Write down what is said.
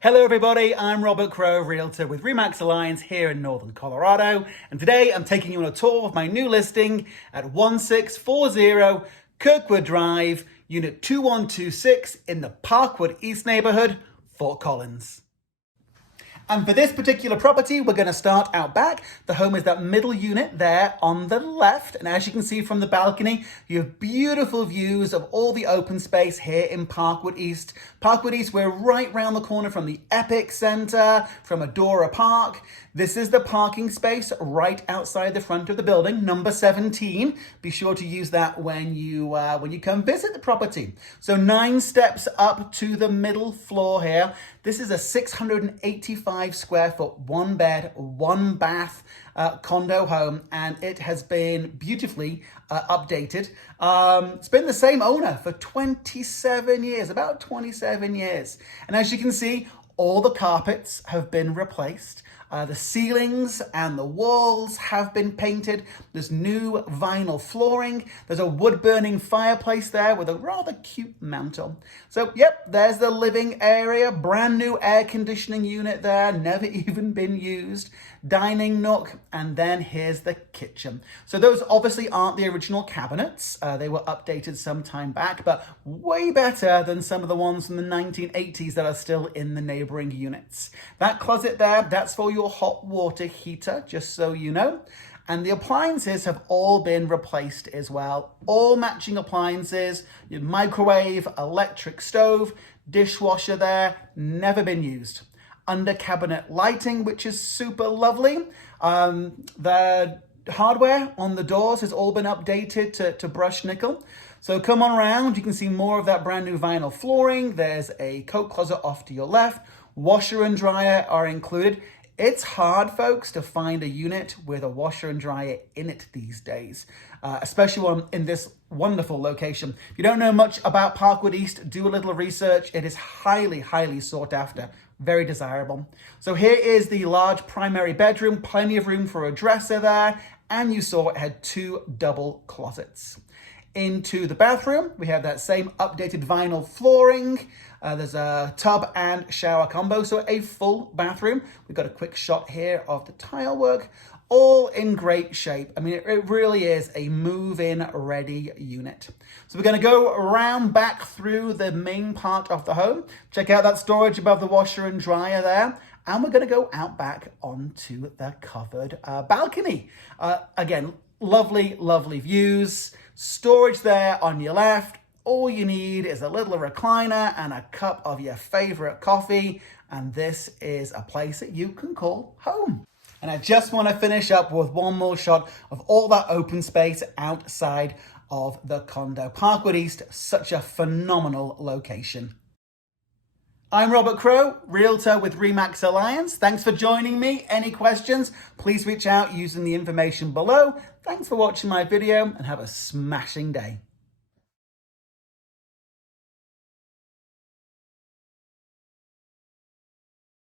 Hello everybody, I'm Robert Crow, Realtor with Remax Alliance here in Northern Colorado, and today I'm taking you on a tour of my new listing at 1640 Kirkwood Drive, Unit 2126 in the Parkwood East neighborhood, Fort Collins. And for this particular property, we're going to start out back. The home is that middle unit there on the left. And as you can see from the balcony, you have beautiful views of all the open space here in Parkwood East. Parkwood East, we're right round the corner from the Epic Center, from Adora Park. This is the parking space right outside the front of the building, number 17. Be sure to use that when you come visit the property. So 9 steps up to the middle floor here. This is a 685 square foot, 1 bed, 1 bath condo home, and it has been beautifully updated. It's been the same owner for 27 years, about 27 years. And as you can see, all the carpets have been replaced. The ceilings and the walls have been painted. There's new vinyl flooring. There's a wood-burning fireplace there with a rather cute mantel. So, yep, there's the living area. Brand new air conditioning unit there, never even been used. Dining nook, and then here's the kitchen. So those obviously aren't the original cabinets. They were updated some time back, but way better than some of the ones from the 1980s that are still in the neighboring units. That closet there, that's for your hot water heater, just so you know. And the appliances have all been replaced as well. All matching appliances, your microwave, electric stove, dishwasher there, never been used. Under cabinet lighting, which is super lovely. The hardware on the doors has all been updated to brushed nickel. So come on around, you can see more of that brand new vinyl flooring. There's a coat closet off to your left. Washer and dryer are included. It's hard, folks, to find a unit with a washer and dryer in it these days, especially one in this wonderful location. If you don't know much about Parkwood East, do a little research. It is highly, highly sought after. Very desirable. So here is the large primary bedroom, plenty of room for a dresser there, and you saw it had 2 double closets. Into the bathroom, we have that same updated vinyl flooring. There's a tub and shower combo, so a full bathroom. We've got a quick shot here of the tile work, all in great shape. I mean, it really is a move-in ready unit. So we're going to go around back through the main part of the home. Check out that storage above the washer and dryer there. And we're going to go out back onto the covered balcony. Again, lovely, lovely views. Storage there on your left. All you need is a little recliner and a cup of your favorite coffee. And this is a place that you can call home. And I just want to finish up with one more shot of all that open space outside of the condo. Parkwood East, such a phenomenal location. I'm Robert Crow, Realtor with Remax Alliance. Thanks for joining me. Any questions, please reach out using the information below. Thanks for watching my video and have a smashing day.